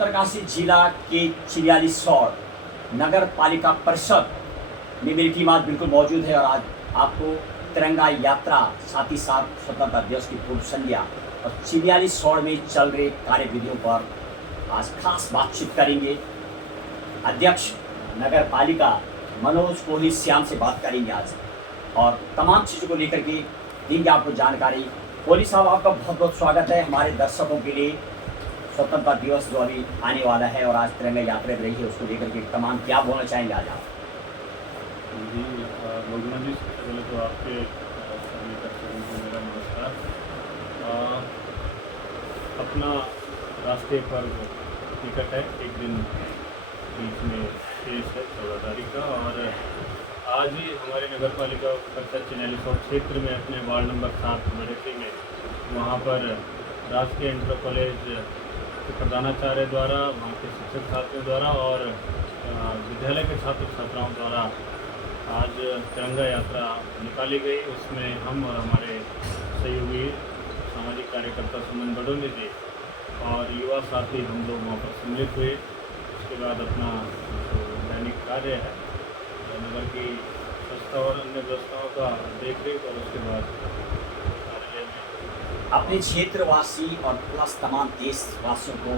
उत्तरकाशी जिला के चिड़ियालीसौड़ नगर पालिका परिषद में मेरी टीम आज बिल्कुल मौजूद है और आज आपको तिरंगा यात्रा, साथ ही साथ स्वतंत्रता दिवस की पूर्व संध्या और चिड़ियालीसौड़ में चल रहे कार्यविधियों पर आज खास बातचीत करेंगे। अध्यक्ष नगर पालिका मनोज कोहली श्याम से बात करेंगे आज और तमाम चीज़ों को लेकर के देंगे आपको जानकारी। कोहली साहब, आपका बहुत बहुत स्वागत है हमारे दर्शकों के लिए। स्वतंत्रता दिवस जो अभी आने वाला है और आज तिरंगा यात्रा रही है, उसको लेकर के तमाम क्या बोलना चाहेंगे आज आप? जी लोगना जी, सबसे पहले तो आपके सभी दर्शकों को मेरा नमस्कार। अपना राष्ट्रीय पर्व निकट है, एक दिन बीच में शेष है 14 तारीख का, और आज ही हमारे नगर पालिका परिषद चिड़ियालीसौड़ क्षेत्र में अपने वार्ड नंबर 7 बड़ेती में वहाँ पर राजकीय इंटर कॉलेज के प्रधानाचार्य द्वारा, वहाँ के शिक्षक छात्रों द्वारा और विद्यालय के छात्र छात्राओं द्वारा आज तिरंगा यात्रा निकाली गई। उसमें हम और हमारे सहयोगी सामाजिक कार्यकर्ता सुमन बडोले जी और युवा साथी हम लोग वहाँ पर सम्मिलित हुए। उसके बाद अपना जो दैनिक कार्य है, नगर की स्वच्छता और अन्य व्यवस्थाओं का देख रेख, और उसके बाद कार्यालय में अपने क्षेत्रवासी और प्लस तमाम देशवासियों को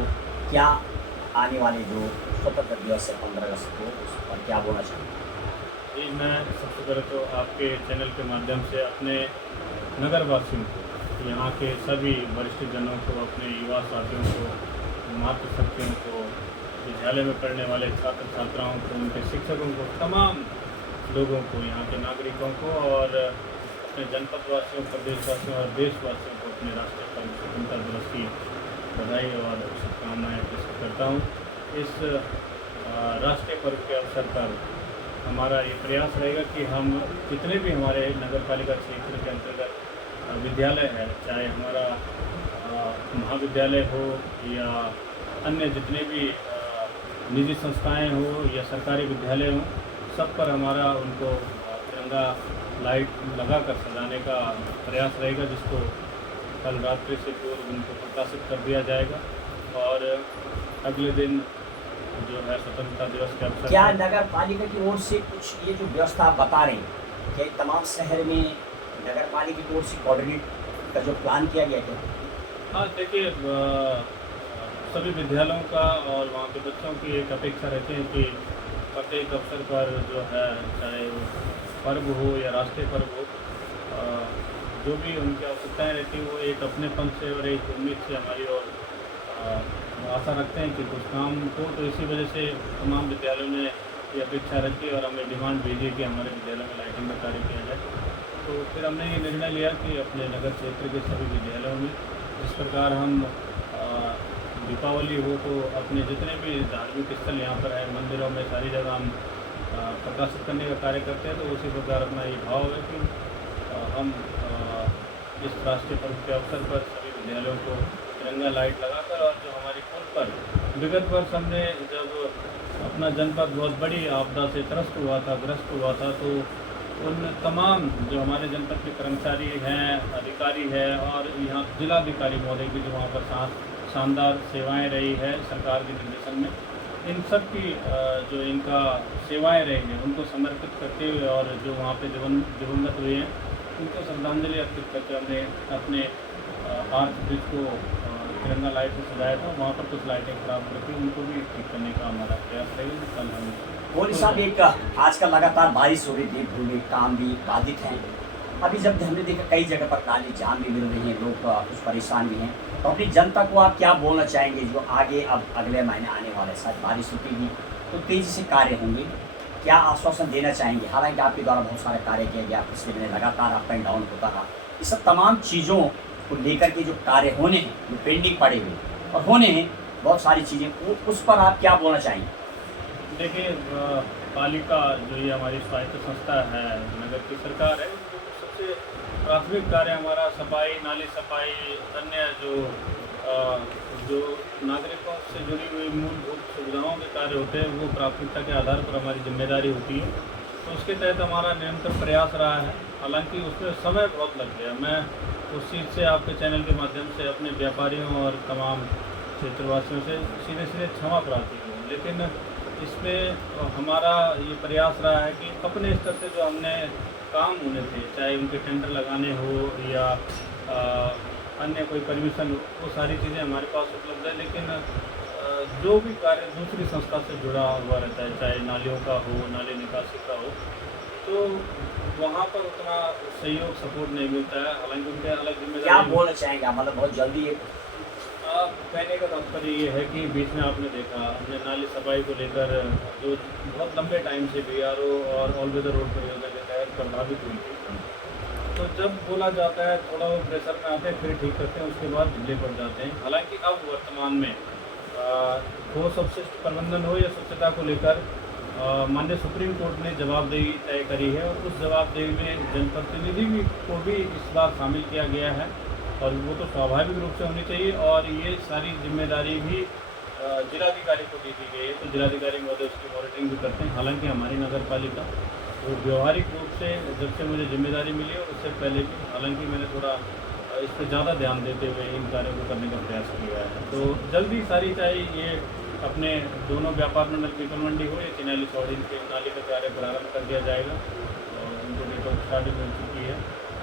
क्या आने वाले जो स्वतंत्रता दिवस है 15 अगस्त को, उस पर क्या बोलना चाहिए? जी, मैं सबसे पहले तो आपके चैनल के माध्यम से अपने नगर वासियों को, यहाँ के सभी वरिष्ठ जनों को, अपने युवा साथियों को, मातृशक्तियों को, विद्यालय में पढ़ने वाले छात्र छात्राओं को, उनके शिक्षकों को, तमाम लोगों को, यहाँ के नागरिकों को और अपने जनपद वासियों, प्रदेशवासियों और देशवासियों को अपने राष्ट्रीय पर्व स्वतंत्रता दिवस की बधाई और शुभकामनाएँ पेश करता हूँ। इस राष्ट्रीय पर्व के अवसर पर हमारा ये प्रयास रहेगा कि हम जितने भी हमारे नगर पालिका क्षेत्र के अंतर्गत विद्यालय है, चाहे हमारा महाविद्यालय हो या अन्य जितने भी निजी संस्थाएं हो या सरकारी विद्यालय हों, सब पर हमारा उनको तिरंगा लाइट लगाकर सजाने का प्रयास रहेगा, जिसको कल रात्रि से पूर्व उनको प्रकाशित कर दिया जाएगा। और अगले दिन जो है स्वतंत्रता दिवस के अवसर क्या नगर पालिका की ओर से कुछ ये जो व्यवस्था आप बता रहे हैं, क्या तमाम शहर में नगर पालिका की ओर से कोऑर्डिनेट का जो प्लान किया गया है? हाँ, देखिए, सभी विद्यालयों का और वहाँ के बच्चों की एक अपेक्षा रहती है कि प्रत्येक अवसर पर जो है, चाहे वो पर्व हो या राष्ट्रीय पर्व हो, जो भी उनकी आवश्यकताएँ रहती हैं, वो एक अपनेपन से और एक उम्मीद से हमारी ओर आशा रखते हैं कि कुछ काम हो। तो इसी वजह से तमाम विद्यालयों ने ये अपेक्षा रखी और हमें डिमांड भेजी कि हमारे विद्यालय में लाइटिंग का कार्य किया जाए। तो फिर हमने ये निर्णय लिया कि अपने नगर क्षेत्र के सभी विद्यालयों में जिस प्रकार हम दीपावली हो तो अपने जितने भी धार्मिक स्थल यहाँ पर है, मंदिरों में, सारी जगह हम प्रकाशित करने का कार्य करते हैं। तो उसी प्रकार अपना ये भाव है कि हम इस राष्ट्रीय पर्व के अवसर पर सभी विद्यालयों को तिरंगा लाइट लगाकर, और जो हमारी पुल पर विगत वर्ष हमने जब अपना जनपद बहुत बड़ी आपदा से ग्रस्त हुआ था, तो उन तमाम जो हमारे जनपद के कर्मचारी हैं, अधिकारी हैं और यहाँ जिलाधिकारी महोदय की जो वहाँ पर शानदार सेवाएं रही है सरकार के निर्देशन में, इन सब की जो इनका सेवाएं रही हैं उनको समर्पित करते हुए और जो वहाँ पे दिवंगत हुए हैं उनको श्रद्धांजलि अर्पित करके हमने अपने आर्च ब्रिज को तिरंगा लाइट से सजाया था। वहाँ पर कुछ लाइटें खराब हो रही थी, उनको भी ठीक करने का हमारा प्रयास रहेगा। कल हम कोहली साहब, एक आजकल लगातार बारिश हो रही थी, भूमि काम भी बाधित हैं। अभी जब हमने देखा कई जगह पर नाली जाम भी मिल रही है, लोग कुछ परेशान भी हैं, तो अपनी जनता को आप क्या बोलना चाहेंगे जो आगे अब अगले महीने आने वाले साथ बारिश रुकेगी तो तेज़ी से कार्य होंगे, क्या आश्वासन देना चाहेंगे? हालांकि आपके द्वारा बहुत सारे कार्य किया गया, पिछले महीने लगातार अप एंड डाउन होता रहा। इस सब तमाम चीज़ों को लेकर के जो कार्य होने हैं, जो पेंडिंग पड़े हुए और होने हैं बहुत सारी चीज़ें, उस पर आप क्या बोलना चाहेंगे? देखिए, पालिका जो ये हमारी स्वायत्त संस्था है, नगर की सरकार है, सबसे प्राथमिक कार्य हमारा सफाई, नाली सफाई, अन्य जो नागरिकों से जुड़ी हुई मूलभूत सुविधाओं के कार्य होते हैं, वो प्राथमिकता के आधार पर हमारी जिम्मेदारी होती है। तो उसके तहत हमारा निरंतर प्रयास रहा है। हालांकि उसमें समय बहुत लग गया। मैं उस चीज़ से आपके चैनल के माध्यम से अपने व्यापारियों और तमाम क्षेत्रवासियों से सीधे सीधे क्षमा प्रार्थी हूँ, लेकिन इसमें हमारा ये प्रयास रहा है कि अपने स्तर से जो हमने काम होने थे, चाहे उनके टेंडर लगाने हो या अन्य कोई परमिशन हो, वो सारी चीज़ें हमारे पास उपलब्ध है, लेकिन जो भी कार्य दूसरी संस्था से जुड़ा हुआ रहता है, चाहे नालियों का हो, नाली निकासी का हो, तो वहाँ पर उतना सहयोग सपोर्ट नहीं मिलता है। हालांकि उनके अलग क्या जिम्मेदारी बोलना चाहेंगे आप? मतलब बहुत जल्दी कहने का तात्पर्य ये है कि बीच में आपने देखा हमने नाली सफाई को लेकर जो बहुत लंबे टाइम से BRO और ऑल वेदर रोड परियोजना के तहत प्रभावित हुई थी, तो जब बोला जाता है थोड़ा वो प्रेशर में आते हैं, फिर ठीक करते हैं, उसके बाद ढीले पड़ जाते हैं। हालांकि अब वर्तमान में ठोस अपशिष्ट प्रबंधन हो या स्वच्छता को लेकर माननीय सुप्रीम कोर्ट ने जवाबदेही तय करी है, और उस जवाबदेही में जनप्रतिनिधि को भी इस बार शामिल किया गया है, और वो तो स्वाभाविक रूप से होनी चाहिए। और ये सारी जिम्मेदारी भी जिलाधिकारी को दी गई है, तो जिलाधिकारी महोदय उसकी मॉनिटरिंग भी करते हैं। हालांकि हमारी नगर पालिका वो व्यवहारिक रूप से जब से मुझे जिम्मेदारी मिली और उससे पहले भी, हालांकि मैंने थोड़ा इस पर ज़्यादा ध्यान देते हुए इन कार्यों को करने का प्रयास किया है। तो जल्दी सारी, चाहे ये अपने दोनों व्यापार मंडल पीपल मंडी हो या चिन्याली सौड़ी, इनके नाली का कार्य प्रारंभ कर दिया जाएगा, और उनको डेट स्टार्टिंग मिल चुकी है।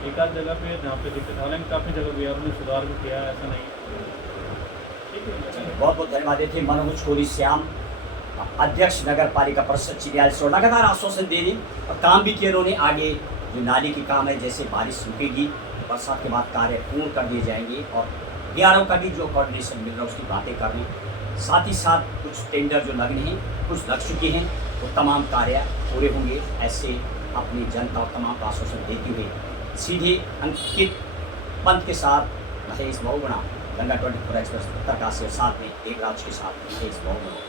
एक आध जगह पे जहाँ पे दिक्कत, हालांकि काफ़ी जगह भी उन्होंने सुधार भी किया है, ऐसा नहीं है। ठीक है, बहुत बहुत धन्यवाद देते मनोज कोरी श्याम, अध्यक्ष नगर पालिका परिषद चिन्याली सौड़। लगातार आश्वासन दे दी और काम भी किए उन्होंने। आगे जो नाली की काम है, जैसे बारिश रुकेगी, बरसात के बाद कार्य पूर्ण कर दिए जाएंगे, और BRO का भी जो कोऑर्डिनेशन मिल रहा है उसकी बातें कर रही। साथ ही साथ कुछ टेंडर जो लगने हैं, कुछ लग चुके हैं, वो तमाम कार्य पूरे होंगे। ऐसे अपनी जनता और तमाम को आश्वासन देते हुए सीधे अंकित पंत के साथ महेश बहुगुणा, गंगा 24 एक्सप्रेस उत्तरकाशी, साथ में एक राज के साथ महेश बहुगुणा।